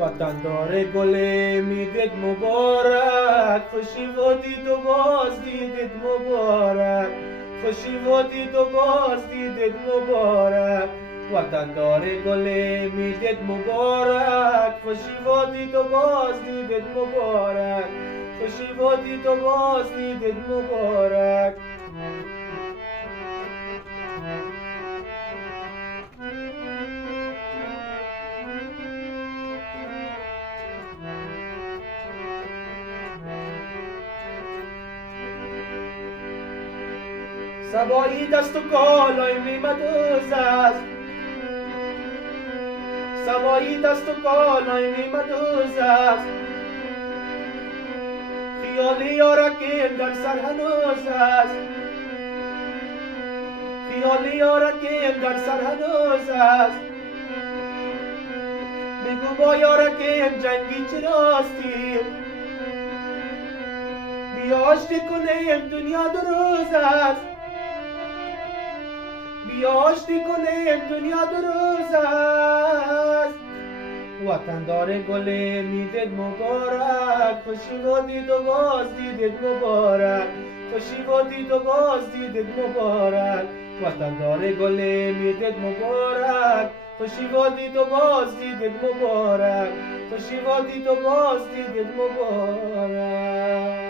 وطن داره گل میدید مبارک، خوشی و دید و باز دیدید مبارک، خوشی و دید و باز دیدید مبارک. وطن داره گل میدید مبارک، خوشی و دید و باز دیدید مبارک، خوشی و دید و باز دیدید مبارک. سبایی دست و کالای میمدوز است، سبایی دست و کالای میمدوز است. خیالی یارکیم در سر هنوز است، خیالی یارکیم در سر هنوز است. بگو با یارکیم جنگی چراستیم، بیا آشتی کنیم دنیا دو روز است، بیا آشتی کنیم دنیا دو روز است. وطن داره گل میدید مبارک، خوشی و دید و باز دیدید مبارک، خوشی و دید و باز دیدید مبارک. وطن داره گل میدید مبارک، خوشی و دید و باز دیدید مبارک، خوشی و دید و باز دیدید مبارک.